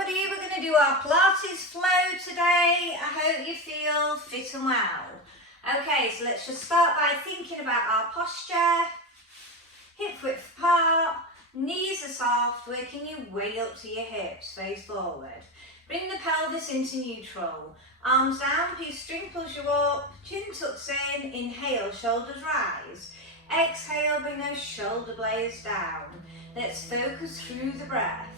everybody, we're going to do our Pilates flow today. I hope you feel fit and well. Okay, so let's just start by thinking about our posture. Hip width apart, knees are soft, working your way up to your hips, face forward. Bring the pelvis into neutral. Arms down, P-string pulls you up, chin tucks in, inhale, shoulders rise. Exhale, bring those shoulder blades down. Let's focus through the breath.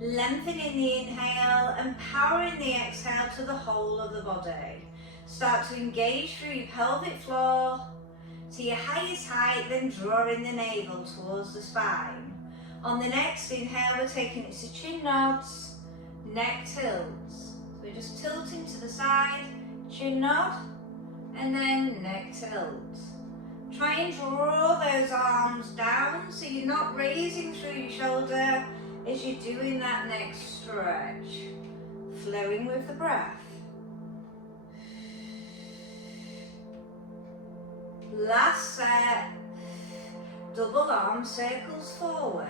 Lengthening the inhale and powering the exhale to the whole of the body. Start to engage through your pelvic floor to your highest height, then drawing the navel towards the spine. On the next inhale, we're taking it to chin nods, neck tilts. So we're just tilting to the side, chin nod, and then neck tilt. Try and draw those arms down so you're not raising through your shoulder as you're doing that next stretch. Flowing with the breath. Last set, double arm circles forward.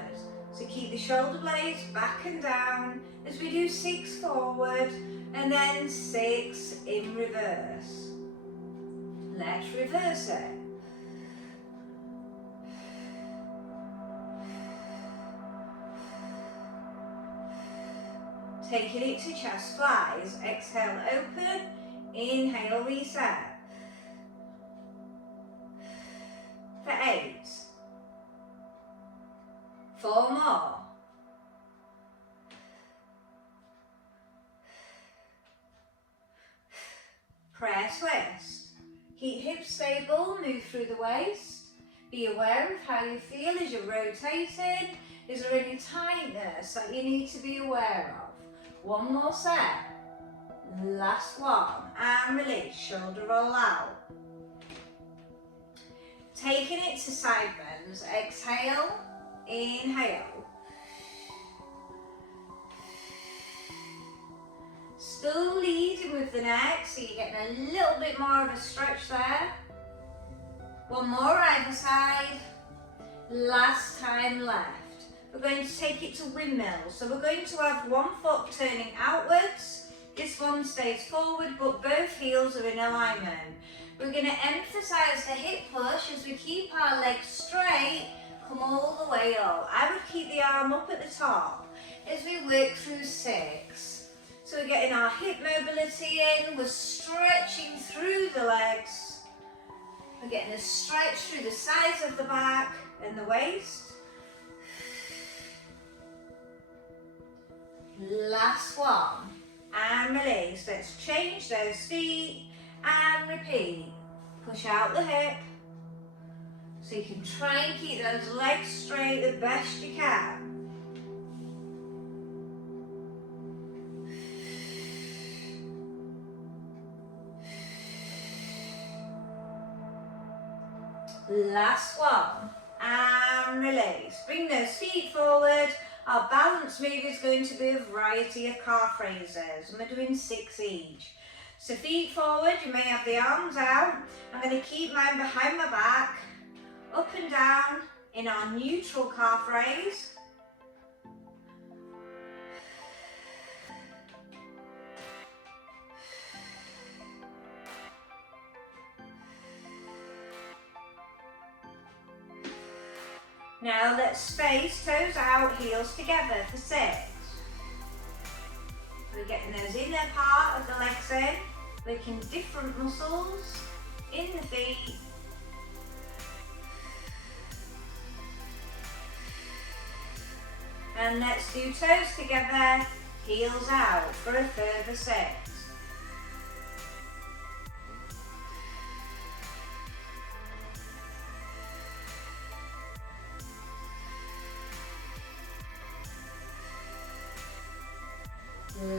So keep the shoulder blades back and down as we do 6 forward and then 6 in reverse. Let's reverse it. Taking it to chest flies, exhale open, inhale reset. For 8. 4 more. Prayer twist. Keep hips stable, move through the waist. Be aware of how you feel as you're rotating. Is there any tightness that you need to be aware of? One more set. Last one. And release, shoulder roll out. Taking it to side bends, exhale, inhale. Still leading with the neck, so you're getting a little bit more of a stretch there. One more either side. Last time left. We're going to take it to windmill. So we're going to have one foot turning outwards. This one stays forward, but both heels are in alignment. We're going to emphasize the hip push as we keep our legs straight, come all the way up. I would keep the arm up at the top as we work through 6. So we're getting our hip mobility in, we're stretching through the legs. We're getting a stretch through the sides of the back and the waist. Last one, and release. Let's change those feet. And repeat. Push out the hip. So you can try and keep those legs straight the best you can. Last one. And release. Bring those feet forward. Our balance move is going to be a variety of calf raises. And we're doing 6 each. So feet forward, you may have the arms out. I'm going to keep mine behind my back, up and down in our neutral calf raise. Now let's space, toes out, heels together for 6. We're getting those inner part of the legs in, working different muscles in the feet. And let's do toes together, heels out for a further 6.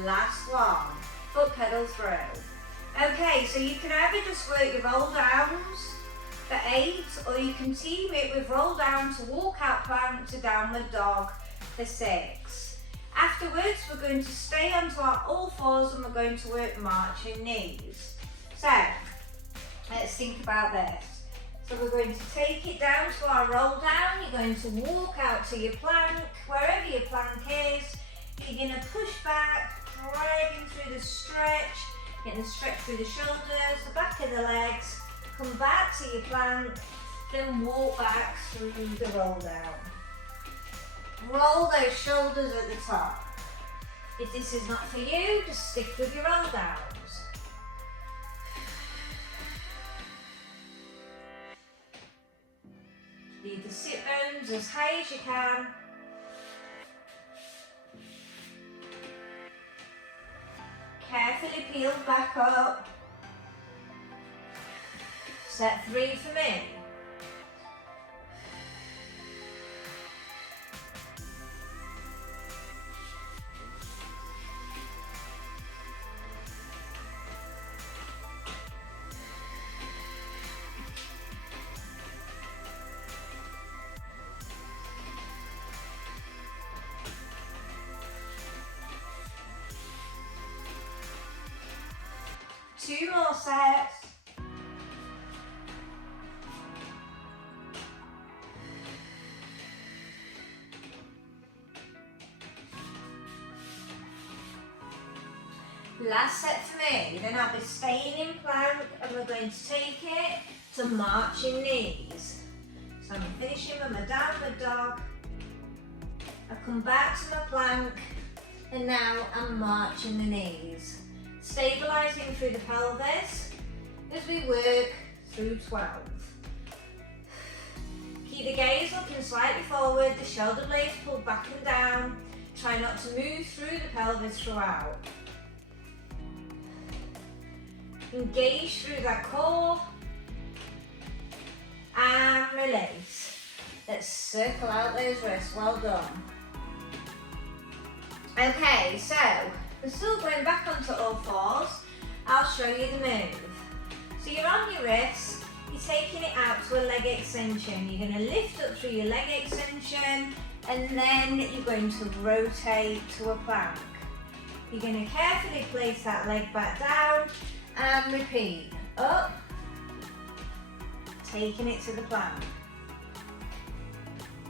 Last one, foot pedal through. Okay, so you can either just work your roll downs for 8, or you can team it with roll down to walk out plank to downward dog for 6. Afterwards, we're going to stay onto our all fours and we're going to work marching knees. So, let's think about this. So we're going to take it down to our roll down. You're going to walk out to your plank, wherever your plank is. You're going to push back, driving through the stretch, getting the stretch through the shoulders, the back of the legs. Come back to your plank, then walk back through the roll down. Roll those shoulders at the top. If this is not for you, just stick with your roll downs. Lead the sit bones as high as you can. Carefully peel back up. Set 3 for me. Two more sets. Last set for me, then I'll be staying in plank and we're going to take it to marching knees. So I'm finishing with my downward dog. I come back to my plank and now I'm marching the knees. Stabilising through the pelvis as we work through 12. Keep the gaze looking slightly forward, the shoulder blades pulled back and down. Try not to move through the pelvis throughout. Engage through that core and release. Let's circle out those wrists, well done. Okay, so we're still going back onto all fours. I'll show you the move. So you're on your wrist, you're taking it out to a leg extension. You're going to lift up through your leg extension and then you're going to rotate to a plank. You're going to carefully place that leg back down and repeat. Up, taking it to the plank.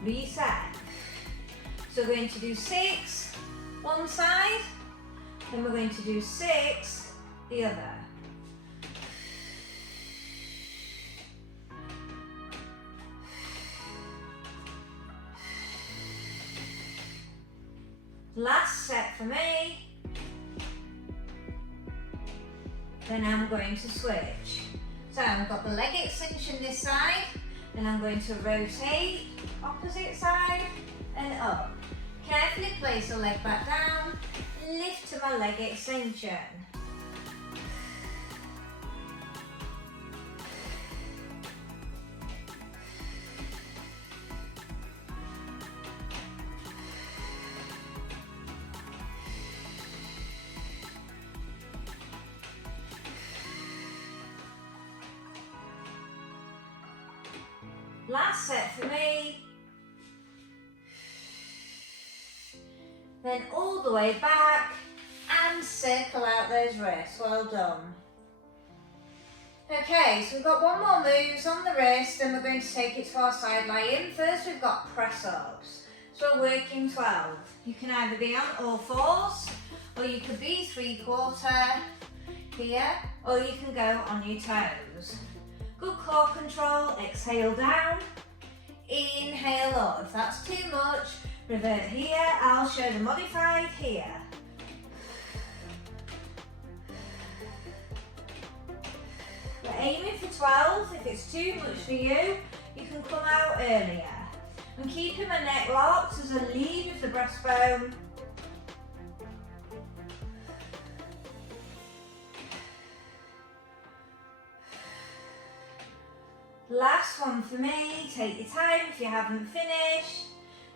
Reset. So we're going to do 6 one side, then we're going to do 6 the other. Last set for me. Then I'm going to switch. So I've got the leg extension this side, then I'm going to rotate opposite side and up. Carefully place the leg back down, lift to my leg extension. Last set for me. Then all the way back and circle out those wrists. Well done. Okay, so we've got one more move on the wrist and we're going to take it to our side lie-in. First we've got press-ups. So we're working 12. You can either be on all fours or you could be 3/4 here or you can go on your toes. Good core control, exhale down, inhale up. If that's too much, revert here. I'll show the modified here. We're aiming for 12. If it's too much for you, you can come out earlier. I'm keeping my neck locked as I lead with the breastbone. Last one for me, take your time if you haven't finished.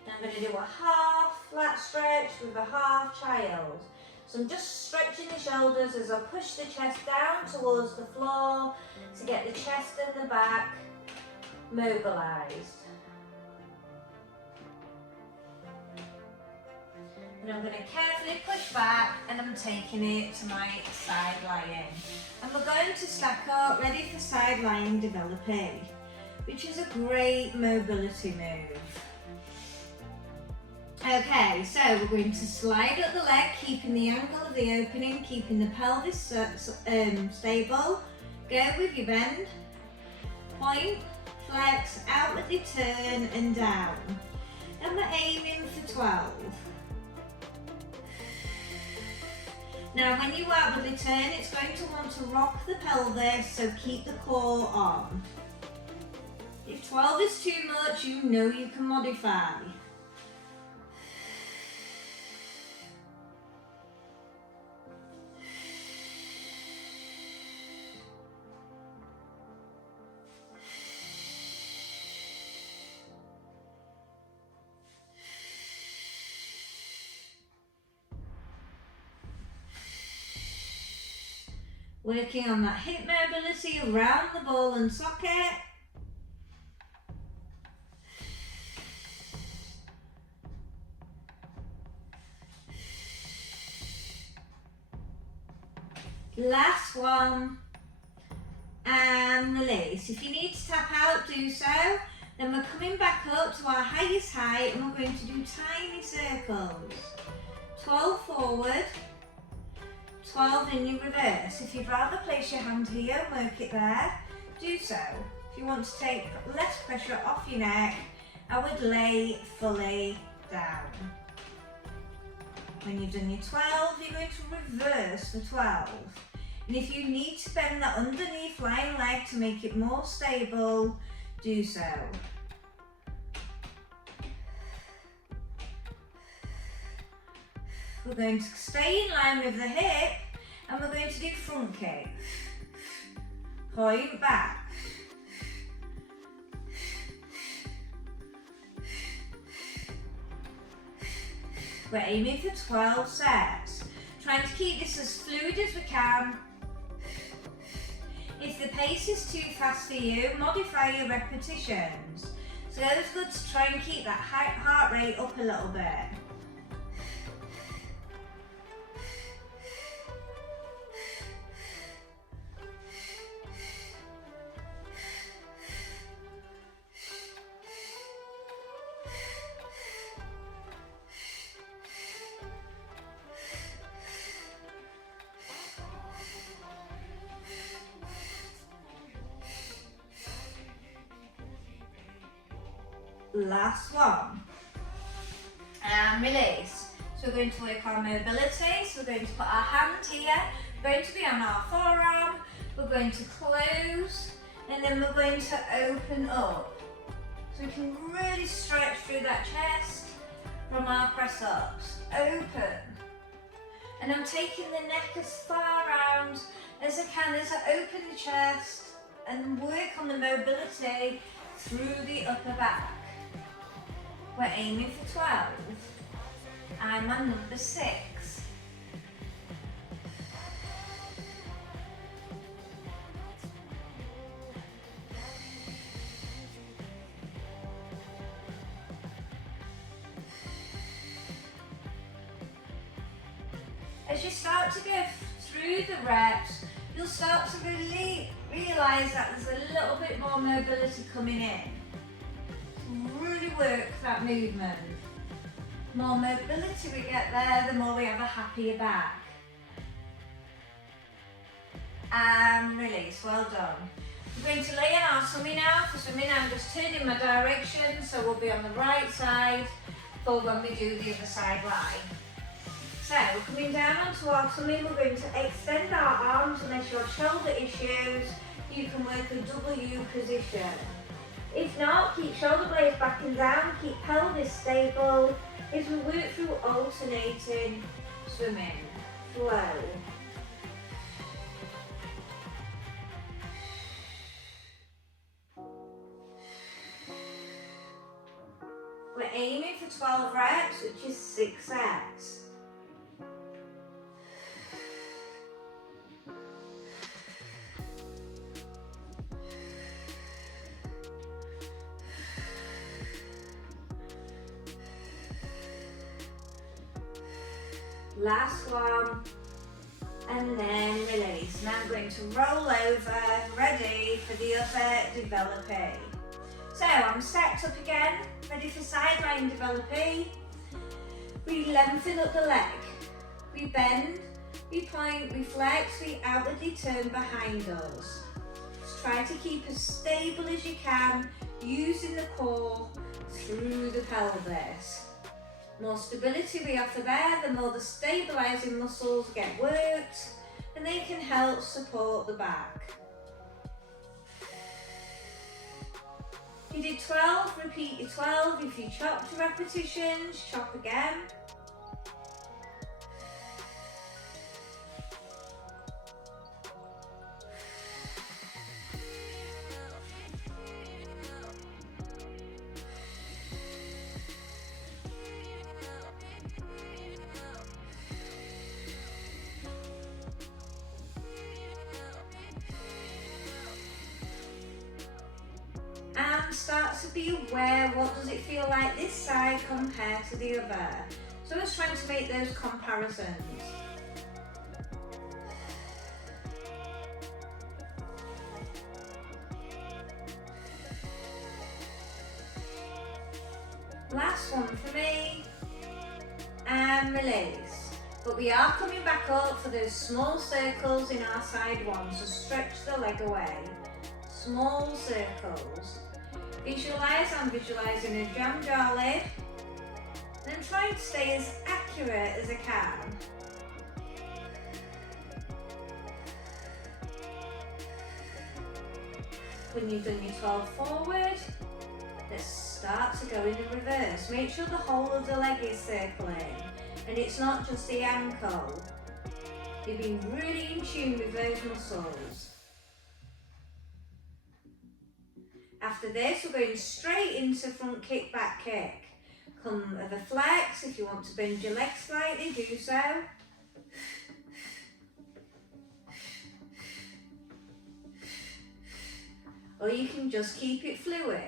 Then I'm going to do a half flat stretch with a half child. So I'm just stretching the shoulders as I push the chest down towards the floor to get the chest and the back mobilised. And I'm going to carefully push back and I'm taking it to my side lying. And we're going to stack up, ready for side lying developing, which is a great mobility move. Okay, so we're going to slide up the leg, keeping the angle of the opening, keeping the pelvis stable. Go with your bend. Point, flex, outwardly turn and down. And we're aiming for 12. Now when you outwardly turn, it's going to want to rock the pelvis, so keep the core on. If 12 is too much, you know you can modify. Working on that hip mobility around the ball and socket. Last one. And release. If you need to tap out, do so. Then we're coming back up to our highest height and we're going to do tiny circles. 12 forward. 12 in your reverse. If you'd rather place your hand here and work it there, do so. If you want to take less pressure off your neck, I would lay fully down. When you've done your 12, you're going to reverse the 12. And if you need to bend that underneath lying leg to make it more stable, do so. We're going to stay in line with the hip and we're going to do front kick. Point back. We're aiming for 12 sets. Trying to keep this as fluid as we can. If the pace is too fast for you, modify your repetitions. So it's good to try and keep that heart rate up a little bit. Last one. And release. So we're going to work our mobility. So we're going to put our hand here. We're going to be on our forearm. We're going to close. And then we're going to open up. So we can really stretch through that chest from our press ups. Open. And I'm taking the neck as far round as I can as I open the chest and work on the mobility through the upper back. We're aiming for 12. I'm on number 6. As you start to go through the reps, you'll start to really realise that there's a little bit more mobility coming in. Really work that movement. The more mobility we get there, the more we have a happier back. And release, well done. We're going to lay in our tummy now. For swimming, I'm just turning my direction, so we'll be on the right side for when we do the other side lie. So we're coming down onto our tummy. We're going to extend our arms unless you have shoulder issues. You can work a W position. If not, keep shoulder blades back and down, keep pelvis stable as we work through alternating swimming. Flow. We're aiming for 12 reps, which is 6 sets. Last one, and then release. Now I'm going to roll over, ready for the other developee. So I'm stacked up again, ready for sideline developee. We lengthen up the leg. We bend, we point, we flex, we outwardly turn behind us. Just try to keep as stable as you can, using the core through the pelvis. The more stability we offer there, the more the stabilising muscles get worked, and they can help support the back. If you did 12, repeat your 12. If you chopped your repetitions, chop again. And start to be aware, what does it feel like this side compared to the other? So I was trying to make those comparisons. Last one for me, and release. But we are coming back up for those small circles in our side one, so stretch the leg away. Small circles. Visualise, I'm visualising a jam jar lid, and I'm trying to stay as accurate as I can. When you've done your 12 forward, let's start to go in the reverse. Make sure the whole of the leg is circling, and it's not just the ankle. You're being really in tune with those muscles. After this, we're going straight into front kick, back kick. Come with a flex. If you want to bend your legs slightly, do so. Or you can just keep it fluid.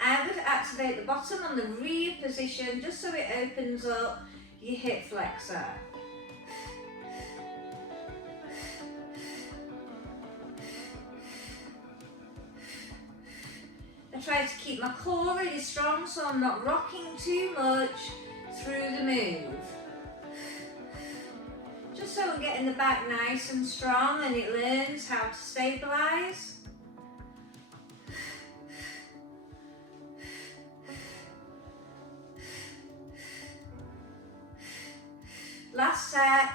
I would activate the bottom on the rear position just so it opens up your hip flexor. I try to keep my core really strong so I'm not rocking too much through the move. Just so I'm getting the back nice and strong and it learns how to stabilise. Last set.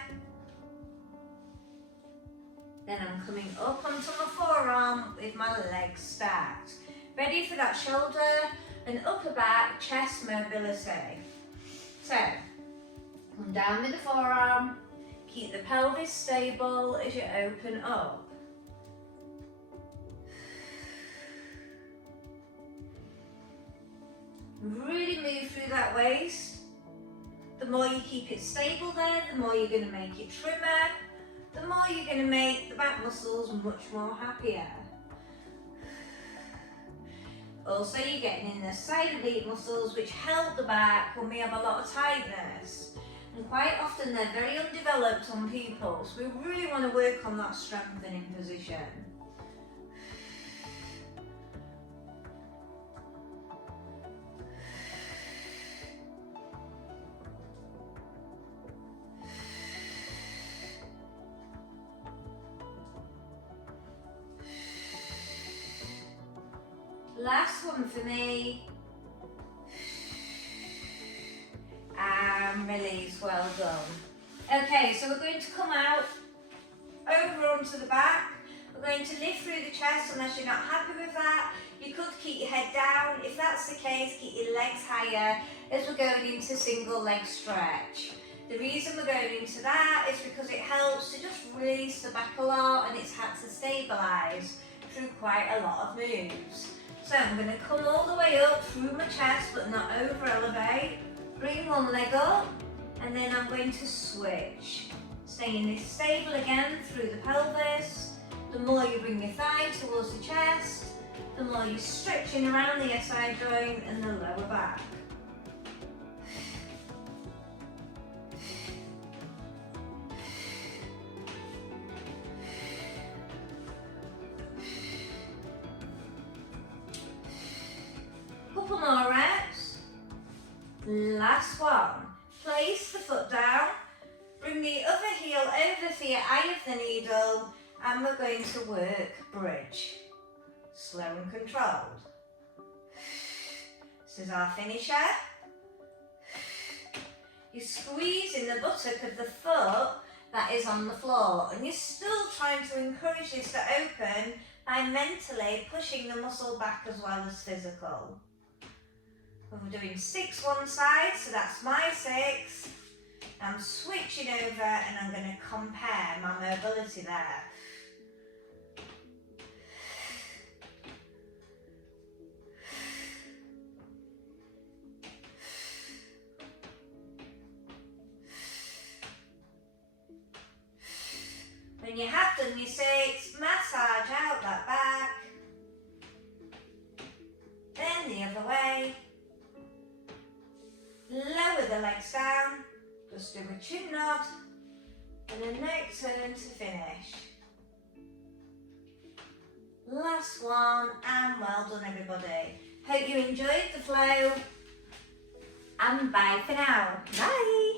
Then I'm coming up onto my forearm with my legs stacked. Ready for that shoulder and upper back chest mobility. So, come down with the forearm, keep the pelvis stable as you open up. Really move through that waist. The more you keep it stable there, the more you're going to make it trimmer, the more you're going to make the back muscles much more happier. Also, you're getting in the side oblique muscles which help the back when we have a lot of tightness. And quite often they're very undeveloped on people, so we really want to work on that strengthening position. Last one for me. And release, well done. Okay, so we're going to come out over onto the back. We're going to lift through the chest. Unless you're not happy with that, you could keep your head down. If that's the case, keep your legs higher as we're going into single leg stretch. The reason we're going into that is because it helps to just release the back a lot, and it's had to stabilise through quite a lot of moves. So I'm going to come all the way up through my chest but not over elevate. Bring one leg up and then I'm going to switch. Staying this stable again through the pelvis. The more you bring your thigh towards the chest, the more you're stretching around the SI joint and the lower back. last one. Place the foot down, bring the other heel over for your eye of the needle, and we're going to work bridge. Slow and controlled. This is our finisher. You're squeezing the buttock of the foot that is on the floor, and you're still trying to encourage this to open by mentally pushing the muscle back as well as physical. We're doing 6 one side, so that's my 6. I'm switching over and I'm going to compare my mobility there. When you have done your 6, massage out that back. Then the other way. Lower the legs down. Just do a chin nod and a neck turn to finish. Last one, and well done everybody. Hope you enjoyed the flow, and bye for now. Bye.